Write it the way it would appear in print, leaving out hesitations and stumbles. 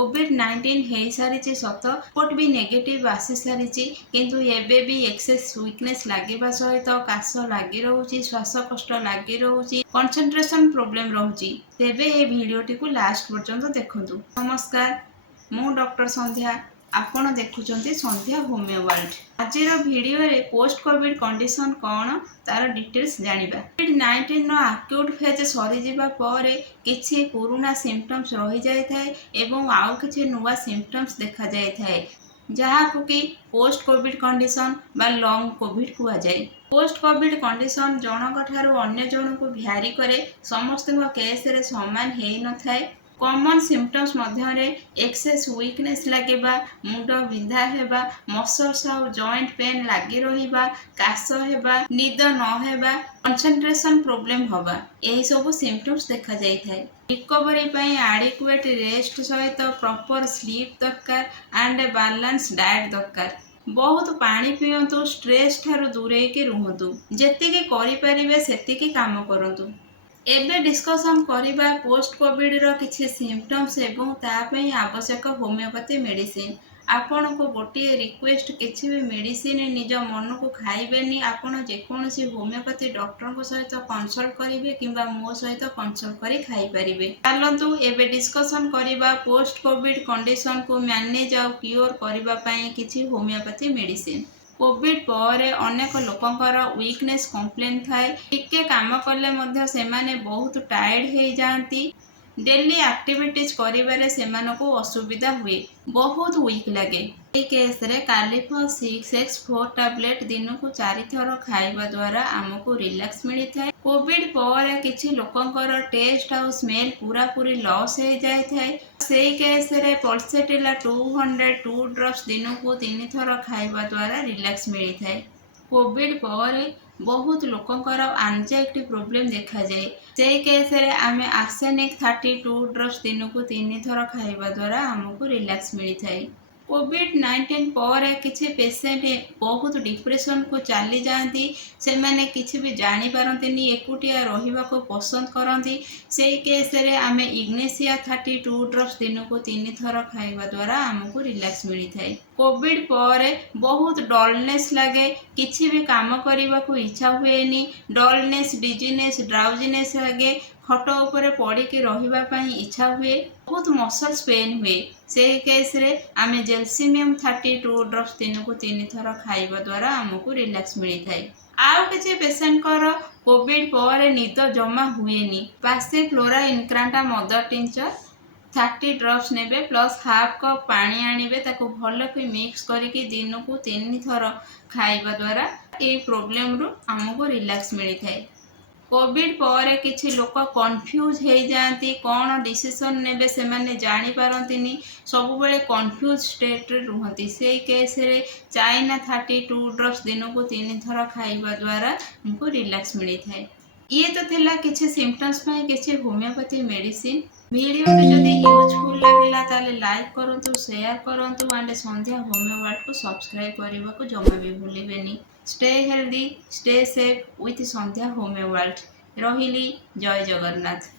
कोविड-19 हो सारी सत रिपोर्ट भी नेगेटिव आसी सारी किंतु एबे भी एक्सेस वीकनेस लगे सहित काश लगी रोचे श्वास कष्ट लगी रोचे कंसंट्रेशन प्रोब्लेम रोचे तेबे ए वीडियोटी को लास्ट पर्यंत देखंतु। नमस्कार मु डॉक्टर संध्या आपण देखुचंती संध्या होमियो वर्ल्ड। आजिर वीडियो रे पोस्ट कोविड कंडीशन कौन तार डिटेल्स जानिबा। कोविड-19 नो एक्यूट फेज सरी जिबा परे किछि पुराना सिम्पटम्स रही जाय थाए एवं आउ किछि नुवा सिम्पटम्स देखा जाय थाए जहाकु कि पोस्ट कोविड कंडीशन बा लॉन्ग कोविड कुआ जाय। पोस्ट कोविड कंडीशन जनक ठारू अन्य जनकु भ्यारी करे समस्त केस रे समान हेई न थाए। कॉमन सिम्पटम्स मध्य एक्सेस वीकनेस लगे मुंड विंधा हेबा मसल्स और जॉइंट पेन लगी रहिबा काश हेबा निद न हेबा कंसंट्रेशन प्रोब्लेम होबा एही सब सिम्पटम्स देखा जाय थाए। रिकवरी पई एडिक्वेट रेस्ट सहित प्रॉपर स्लीप दरकार एंड बैलेंस डाइट दरकार। बहुत पानी पियंतु स्ट्रेस ठारू दूरे के रुहंतु जेतिके करि परिबे सेतिके काम करंतु। एबे डिस्कशन करिबा पोस्ट कोविड रो किछि सिम्पटम्स एवं तापई आवश्यक होमियोपैथी मेडिसिन। आपण को गोटे रिक्वेस्ट किछि भी मेडिसिन निज मन को खाइबेनी आपण जेकोसी होमियोपैथी डॉक्टर को सहित कंसल्ट करिवे किंबा मो सहित कंसल्ट करी खाई परिबे। चलंतु एबे डिस्कशन करिबा पोस्ट कोविड कंडीशन को मैनेज और क्योर करिबा पई किछि होमियोपैथी मेडिसिन। कोविड पर अनेक लोकंकर वीकनेस कंप्लेन थाए टिके काम कले मध्य सेमाने बहुत टायर्ड हो जाती डेली एक्टिविटीज करिबारे सेमानको असुविधा हुए बहुत वीक लगे। ए केस रे कालिफो 6x4 टैबलेट दिन को 4 थर खाइबा द्वारा आमको रिलैक्स मिली थाए। कोविड पर किछि लोकंकर टेस्ट और स्मेल पूरा पूरी लॉस हो जाय थाए सेही केस रे पल्सेटिला 202 ड्रॉप्स दिन को 3 थर खाइबा द्वारा रिलैक्स मिली थाए। कोविड पर बहुत लोकंकर एंजाइटी प्रॉब्लम देखा जाए से केस रे आमे आर्सेनिक 32 ड्रॉप्स दिन को 3 थर खाइबा द्वारा हमको रिलैक्स मिली थाए। कोविड-19 पर किछि पेशेंट बहुत डिप्रेशन को चली जाती से माने किछि भी जानी पारंतिनी एकुटिया रहिबा को पसंद करती से केस रे आमे इग्नेशिया 32 ड्रॉप्स दिन को 3 थर खाइबा द्वारा हमको रिलैक्स मिली थाए। कोविड पर बहुत डलनेस लगे किछि भी काम करबा को इच्छा हुएनी डलनेस डिजीनेस ड्राउजीनेस लगे खट उपरे पड़ी के रहिबा पई इच्छा हुए बहुत मसल्स पेन हुए से केस रे आमे जेल्सिमियम 32 ड्रॉप्स दिन को 3 थर खाइबा द्वारा हमको रिलैक्स मिली थाए। आउ किछि पेशेंट कर कोविड पर निद जमा हुएनी पासे फ्लोरा इनक्रांटा मदर टिंचर 30 ड्रॉप्स नेबे प्लस हाफ कप पानी आनिबे ताको भल के मिक्स करके दिन को 3 थर खाइबा द्वारा ए प्रॉब्लम रो हमको रिलैक्स मिली थाए। कोविड पर किछि लोक कंफ्यूज हो जाती कौन डिसीजन नेबे से माने जानी पारंतिनी सब बेले कंफ्यूज स्टेट रे रुहंती से केस रे चाइना 32 ड्रॉप्स दिन को 3 थर खाइबा द्वारा हमको रिलैक्स मिली थाए। ये तो थिला किछि सिम्पटम्स पई किछि होमियोपैथी मेडिसिन। वीडियो जदि यूजफुल लागला ताले लाइक करंतु शेयर करंतु एंड संध्या होमियो वर्ल्ड को सब्सक्राइब करबा को जमा भी भूलिबेनी। Stay healthy stay safe with Sandhya homeo world. रहिली जय जगन्नाथ।